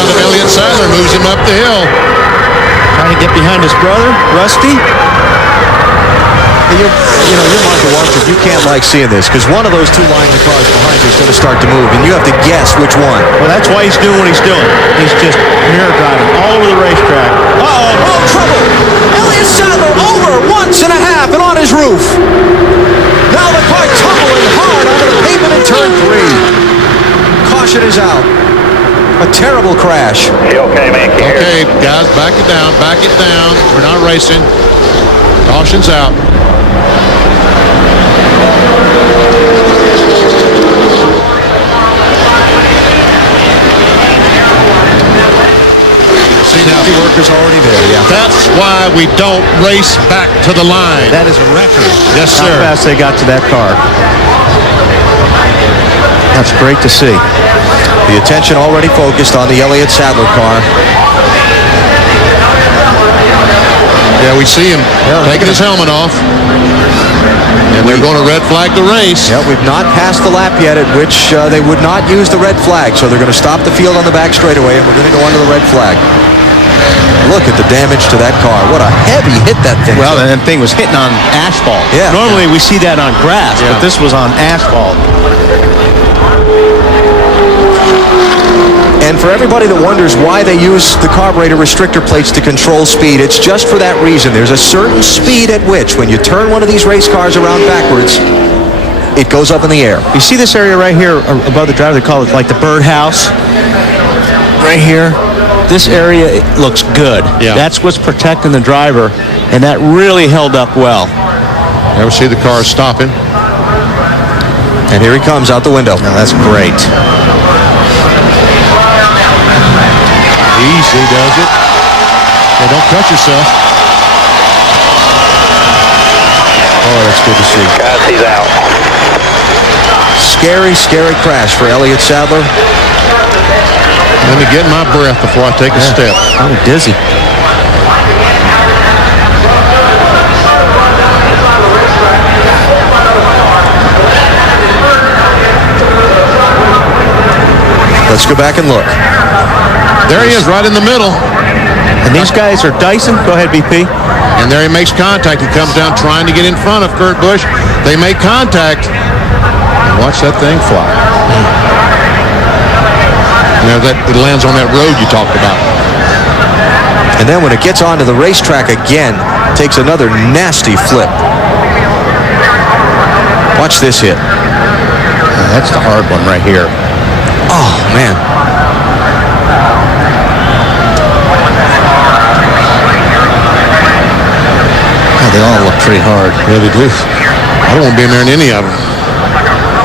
out of Elliott. Sadler moves him up the hill. Trying to get behind his brother, Rusty. You're market watchers. You can't like seeing this because one of those two lines of cars behind you is going to start to move, and you have to guess which one. Well, that's why he's doing what he's doing. He's just mirror driving all over the racetrack. Oh, trouble! Elliott Sadler over once and a half and on his roof. Now the car tumbling hard onto the pavement in turn 3. Caution is out. A terrible crash. Okay, man. Okay, guys, back it down. Back it down. We're not racing. Caution's out. See now, the worker's already there, yeah. That's why we don't race back to the line. That is a record. Yes, sir. How fast they got to that car. That's great to see. The attention already focused on the Elliott Sadler car. Yeah, we see him taking his helmet off. And they're going to red flag the race. Yeah, we've not passed the lap yet at which they would not use the red flag. So they're going to stop the field on the back straightaway, and we're going to go under the red flag. Look at the damage to that car. What a heavy hit that thing. Well, that thing was hitting on asphalt. Yeah. Normally we see that on grass, but this was on asphalt. And for everybody that wonders why they use the carburetor restrictor plates to control speed, it's just for that reason. There's a certain speed at which, when you turn one of these race cars around backwards, it goes up in the air. You see this area right here above the driver? They call it like the birdhouse. Right here. This area looks good. Yeah. That's what's protecting the driver, and that really held up well. There we see the car stopping. And here he comes out the window. Now, that's great. Easy does it. Hey, don't cut yourself. Oh, that's good to see. Guys, he's out. Scary, scary crash for Elliott Sadler. Let me get my breath before I take a step. I'm dizzy. Let's go back and look. There he is, right in the middle. And these guys are Dyson. Go ahead, BP. And there he makes contact. He comes down trying to get in front of Kurt Busch. They make contact. And watch that thing fly. You know, it lands on that road you talked about. And then when it gets onto the racetrack again, takes another nasty flip. Watch this hit. That's the hard one right here. Oh, man. Oh, they all look pretty hard. Yeah, they do. I don't want to be in there in any of them.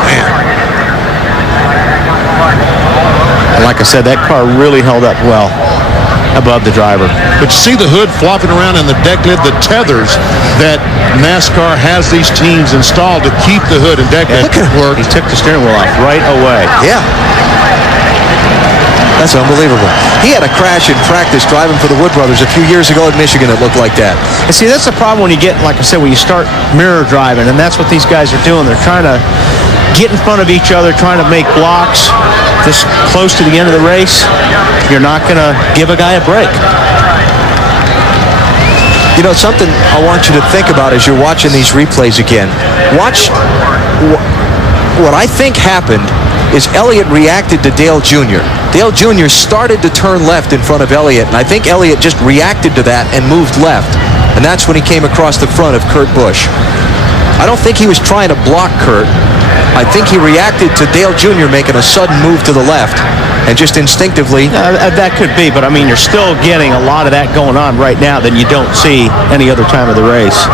Man. And like I said, that car really held up well above the driver. But you see the hood flopping around and the deck lid, the tethers that NASCAR has these teams installed to keep the hood and deck lid work. He took the steering wheel off right away. Yeah. That's unbelievable. He had a crash in practice driving for the Wood Brothers a few years ago in Michigan that looked like that. And see, that's the problem when you get, like I said, when you start mirror driving, and that's what these guys are doing. They're trying to get in front of each other, trying to make blocks this close to the end of the race. You're not going to give a guy a break. You know, something I want you to think about as you're watching these replays again. Watch what I think happened is Elliott reacted to Dale Jr. Dale Jr. started to turn left in front of Elliott, and I think Elliott just reacted to that and moved left. And that's when he came across the front of Kurt Busch. I don't think he was trying to block Kurt. I think he reacted to Dale Jr. making a sudden move to the left and just instinctively... that could be, but I mean, you're still getting a lot of that going on right now that you don't see any other time of the race.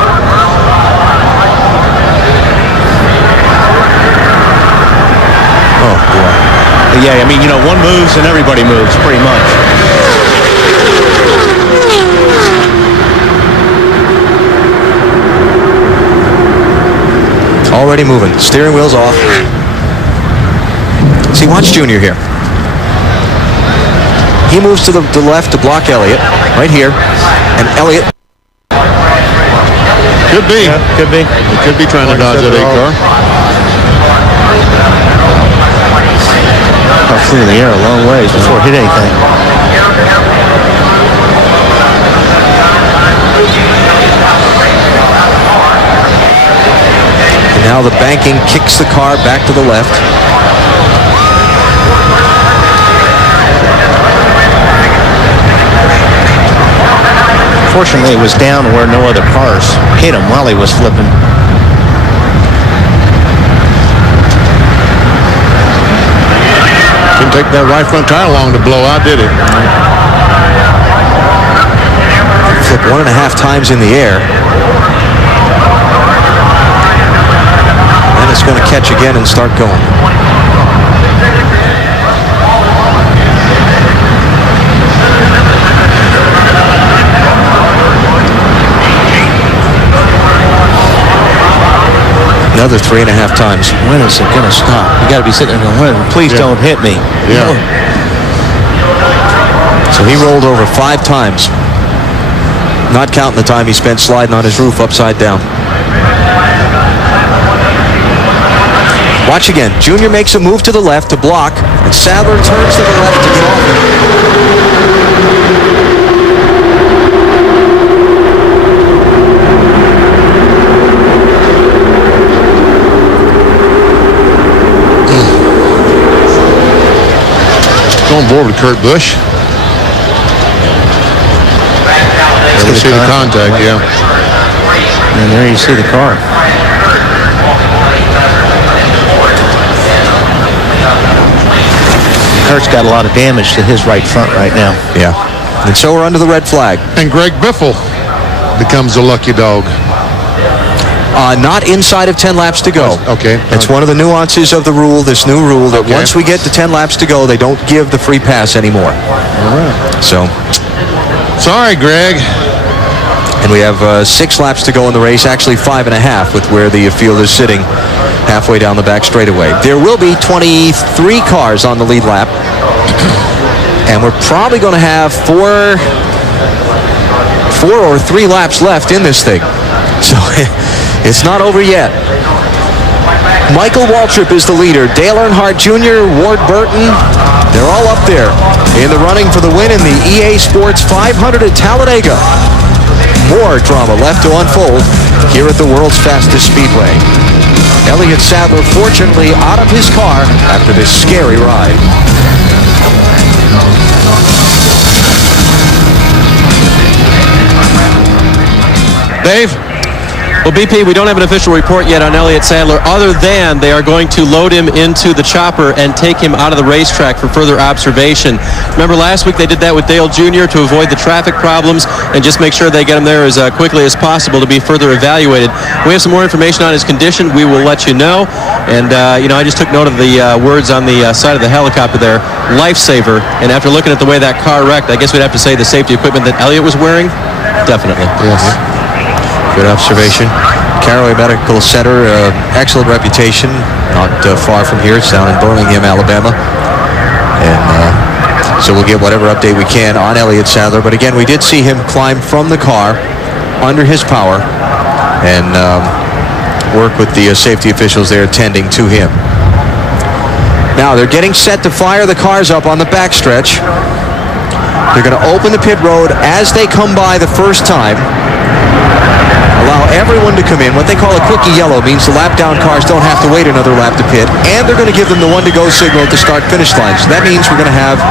Oh, boy. Yeah, I mean, you know, one moves and everybody moves, pretty much. Already moving. Steering wheel's off. See, watch Junior here. He moves to the left to block Elliott, right here. And Elliott... Could be. Yeah, could be. He could be trying to dodge that 8 car. flew in the air a long ways before it hit anything. And now the banking kicks the car back to the left. Fortunately, it was down where no other cars hit him while he was flipping. Didn't take that right front tire long to blow out, did it? Flip 1.5 times in the air. And it's going to catch again and start going. Another 3.5 times. When is it going to stop? You got to be sitting there going, please don't hit me. Yeah. So he rolled over 5 times. Not counting the time he spent sliding on his roof upside down. Watch again. Junior makes a move to the left to block, and Sadler turns to the left to get off him. On board with Kurt Busch. There we see the contact, yeah. And there you see the car. Kurt's got a lot of damage to his right front right now. Yeah. And so we're under the red flag. And Greg Biffle becomes the lucky dog. Not inside of 10 laps to go. Okay. It's one of the nuances of the rule, this new rule, that once we get to 10 laps to go, they don't give the free pass anymore. All right. So. Sorry, Greg. And we have 6 laps to go in the race, actually 5.5 with where the field is sitting halfway down the back straightaway. There will be 23 cars on the lead lap. And we're probably going to have 4 or 3 laps left in this thing. So it's not over yet. Michael Waltrip is the leader. Dale Earnhardt Jr., Ward Burton, they're all up there in the running for the win in the EA Sports 500 at Talladega. More drama left to unfold here at the world's fastest speedway. Elliott Sadler, fortunately, out of his car after this scary ride. Dave? Well, BP, we don't have an official report yet on Elliott Sadler other than they are going to load him into the chopper and take him out of the racetrack for further observation. Remember last week they did that with Dale Jr. to avoid the traffic problems and just make sure they get him there as quickly as possible to be further evaluated. We have some more information on his condition. We will let you know. And, I just took note of the words on the side of the helicopter there, lifesaver. And after looking at the way that car wrecked, I guess we'd have to say the safety equipment that Elliott was wearing, definitely. Yes. Good observation. Caraway Medical Center, excellent reputation. Not far from here. It's down in Birmingham, Alabama. And so we'll get whatever update we can on Elliott Sadler. But again, we did see him climb from the car under his power and work with the safety officials there attending to him. Now they're getting set to fire the cars up on the backstretch. They're going to open the pit road as they come by the first time. Allow everyone to come in. What they call a quickie yellow means the lap down cars don't have to wait another lap to pit, and they're going to give them the 1-to-go signal at the start-finish line. So that means we're going to have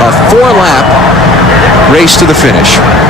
a 4-lap race to the finish.